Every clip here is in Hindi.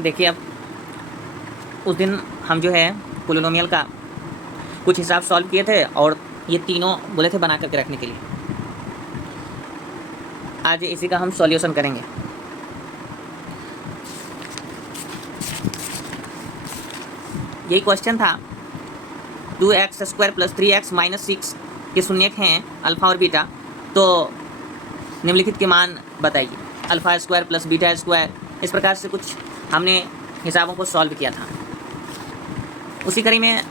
देखिए अब उस दिन हम जो है पोलिनोमियल का कुछ हिसाब सॉल्व किए थे और ये तीनों बोले थे बना करके रखने के लिए। आज इसी का हम सॉल्यूशन करेंगे। यही क्वेश्चन था 2x² + 3x - 6 के शून्यक हैं अल्फ़ा और बीटा, तो निम्नलिखित के मान बताइए। α² + β², इस प्रकार से कुछ हमने हिसाबों को सॉल्व किया था। उसी कड़ी में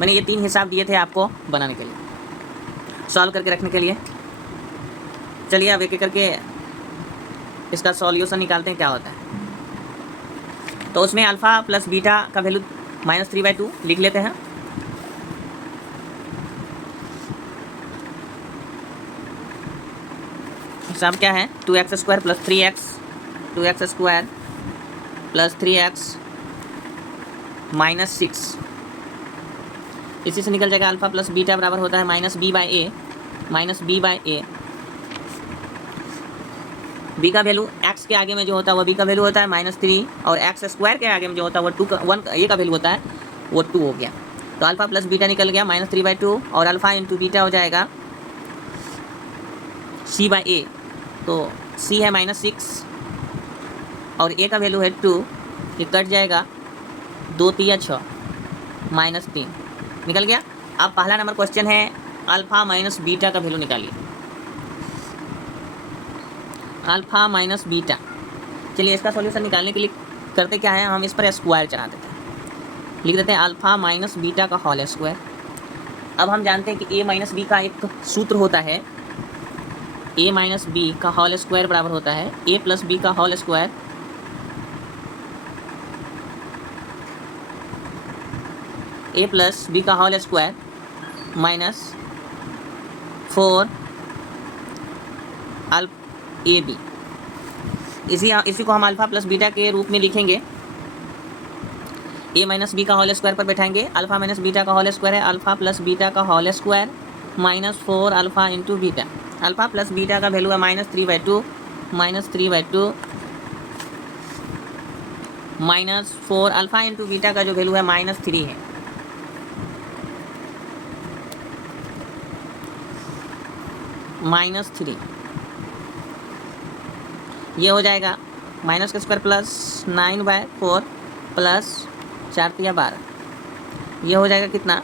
मैंने ये 3 हिसाब दिए थे आपको बनाने के लिए, सॉल्व करके रखने के लिए। चलिए अब एक एक करके इसका सॉल्यूशन निकालते हैं क्या होता है। तो उसमें अल्फ़ा प्लस बीटा का वैल्यू -3/2 लिख लेते हैं। हिसाब क्या है 2x² + 3x 2x² + 3x - 6, इसी से निकल जाएगा अल्फ़ा प्लस बीटा बराबर होता है -b/a b का वैल्यू x के आगे में जो होता है वो b का वैल्यू होता है -3 और x² के आगे में जो होता है वो 2 का 1 a का वैल्यू होता है वो 2 हो गया। तो अल्फ़ा प्लस बीटा निकल गया -3/2 और अल्फ़ा इंटू बीटा हो जाएगा c/a, तो c है -6 और a का वैल्यू है 2, ये कट जाएगा 2 × 3 = 6 -3 निकल गया। अब पहला नंबर क्वेश्चन है अल्फ़ा माइनस बीटा का वैल्यू निकालिए। अल्फ़ा माइनस बीटा, चलिए इसका सॉल्यूशन निकालने के लिए करते क्या है, हम इस पर स्क्वायर चला देते हैं, लिख देते हैं अल्फ़ा माइनस बीटा का होल स्क्वायर। अब हम जानते हैं कि a माइनस बी का एक सूत्र होता है, a माइनस बी का होल स्क्वायर बराबर होता है a प्लस बी का whole square a plus B का होल स्क्वायर -4 ab। इसी को हम अल्फ़ा प्लस बीटा के रूप में लिखेंगे। a माइनस बी का होल स्क्वायर पर बैठाएंगे, अल्फ़ा माइनस बीटा का होल स्क्वायर है अल्फ़ा प्लस बीटा का whole square -4 alpha into beta. Alpha plus beta का वैल्यू है -3/2 -4 अल्फ़ा इंटू बीटा का जो वैल्यू है -3 है। -3 ये हो जाएगा माइनस का स्क्वायर प्लस 9/4 प्लस 4 × 12, ये हो जाएगा कितना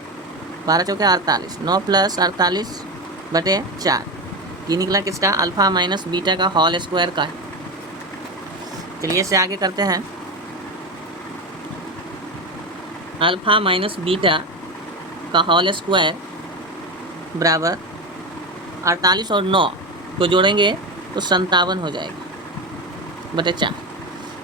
12 × 4 = 48, 9 + 48/4, ये निकला किसका अल्फ़ा माइनस बीटा का होल स्क्वायर का है। चलिए इससे आगे करते हैं। अल्फ़ा माइनस बीटा का होल स्क्वायर बराबर 48 और 9 को जोड़ेंगे तो 57 हो जाएगा बटे 4।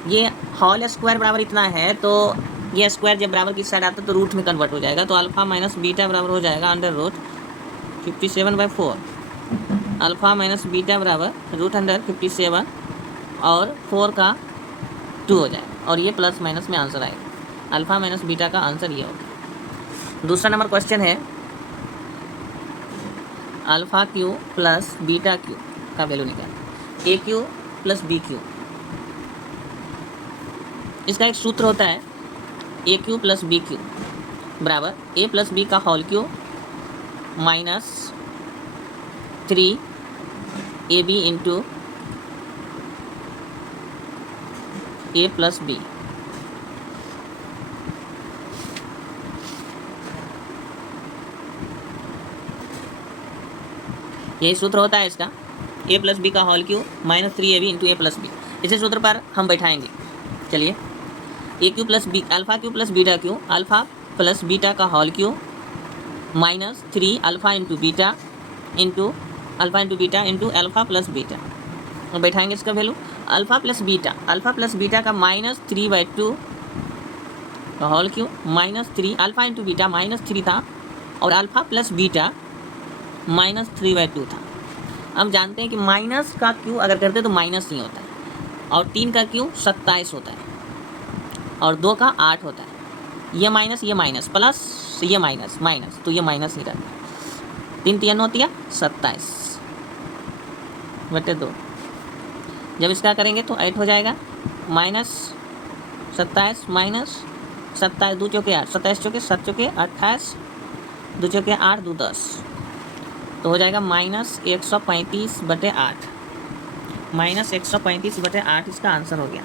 ये होल स्क्वायर बराबर इतना है, तो ये स्क्वायर जब बराबर की साइड आता है तो रूट में कन्वर्ट हो जाएगा, तो अल्फ़ा माइनस बीटा बराबर हो जाएगा √57/4। अल्फ़ा माइनस बीटा बराबर √57 और 4 का 2 हो जाएगा, और ये प्लस माइनस में आंसर आएगा। अल्फ़ा माइनस बीटा का आंसर ये होगा। दूसरा नंबर क्वेश्चन है alpha Q plus beta cube का वैल्यू निकाल, AQ प्लस BQ। इसका एक सूत्र होता है AQ प्लस BQ बराबर A प्लस B का whole cube -3AB into A plus B। यही सूत्र होता है इसका, A प्लस बी का whole cube -3AB into A plus B। इसी सूत्र पर हम बैठाएंगे। चलिए AQ plus B alpha Q plus beta Q, alpha plus beta का whole Q -3 alpha into beta into alpha into beta into alpha plus beta, और बैठाएंगे इसका वैल्यू अल्फ़ा प्लस बीटा का -3/2 का whole Q -3 alpha into beta -3 था और अल्फ़ा प्लस बीटा -3/2 था। हम जानते हैं कि माइनस का क्यू अगर करते तो माइनस ही होता है, और 3 का क्यू 27 होता है और 2 का 8 होता है। ये माइनस प्लस ये माइनस, तो ये माइनस ही रहता है। 3 × 3 होती है 27/2। जब इसका करेंगे तो 8 हो जाएगा 27 माइनस 27 2 चौके 8, 27 चौके 7 चौके 28, 2 चौके 8 2 10, तो हो जाएगा -135/8। -135/8 इसका आंसर हो गया।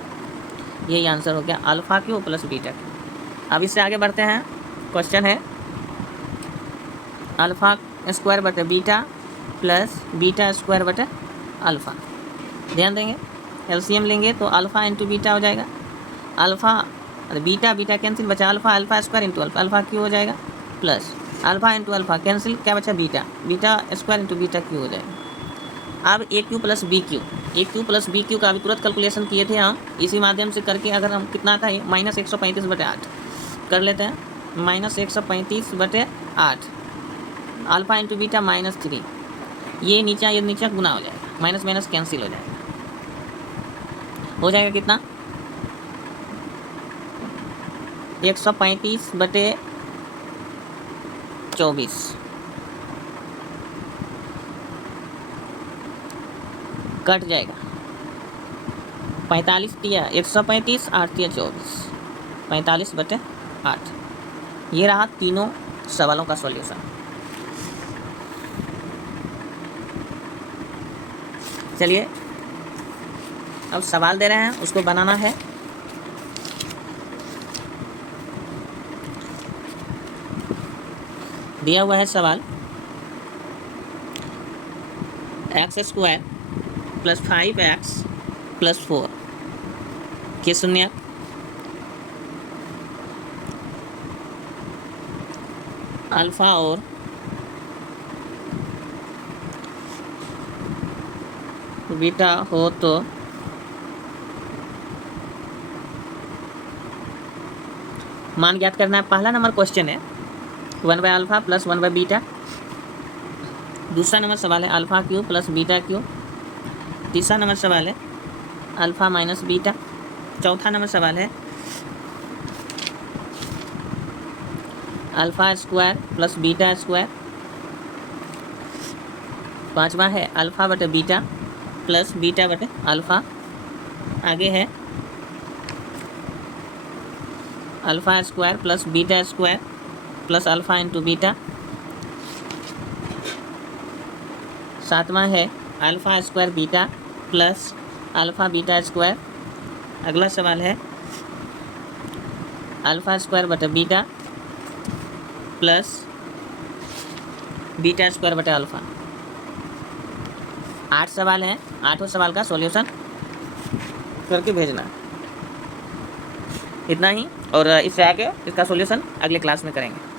यही आंसर हो गया alpha Q plus beta Q. अब इससे आगे बढ़ते हैं। क्वेश्चन है अल्फ़ा स्क्वायर बटे बीटा प्लस बीटा स्क्वायर बटे अल्फ़ा। ध्यान देंगे, एलसीएम लेंगे तो अल्फ़ा इंटू बीटा हो जाएगा। अल्फ़ा बीटा बीटा कैंसिल, बचा alpha, alpha square into alpha, alpha Q हो जाएगा, plus alpha into alpha cancel, क्या बचा beta, beta square into beta Q हो जाएगा। अब ए क्यू प्लस बी क्यू, ए क्यू प्लस बी क्यू का अभी तुरंत कैलकुलेशन किए थे हम, इसी माध्यम से करके अगर हम कितना था -135/8 कर लेते हैं। -135/8 अल्फ़ा इंटू बीटा -3, ये नीचा गुना हो जाएगा, माइनस माइनस कैंसिल हो जाएगा। हो जाएगा कितना 135/24 कट जाएगा। 45 दिया 135, 8 दिया 24, 45/8। ये रहा तीनों सवालों का सॉल्यूशन। चलिए अब सवाल दे रहे हैं, उसको बनाना है। दिया हुआ है सवाल x² + 5x + 4 के शून्य अल्फ़ा और बीटा हो तो मान ज्ञात करना है। पहला नंबर क्वेश्चन है 1/α + 1/β। दूसरा नंबर सवाल है alpha Q plus beta Q. तीसरा नंबर सवाल है अल्फ़ा माइनस बीटा। चौथा नंबर सवाल है alpha square plus beta square. पांचवा है अल्फ़ा बटे बीटा प्लस बीटा बटे अल्फ़ा। आगे है alpha square plus beta square plus alpha into beta. सातवां है alpha square beta plus alpha beta square. अगला सवाल है अल्फ़ा स्क्वायर बटे बीटा प्लस बीटा स्क्वायर बटे अल्फ़ा। 8 सवाल हैं, 8वें सवाल का सॉल्यूशन करके भेजना। इतना ही, और इससे आगे इसका सॉल्यूशन अगले क्लास में करेंगे।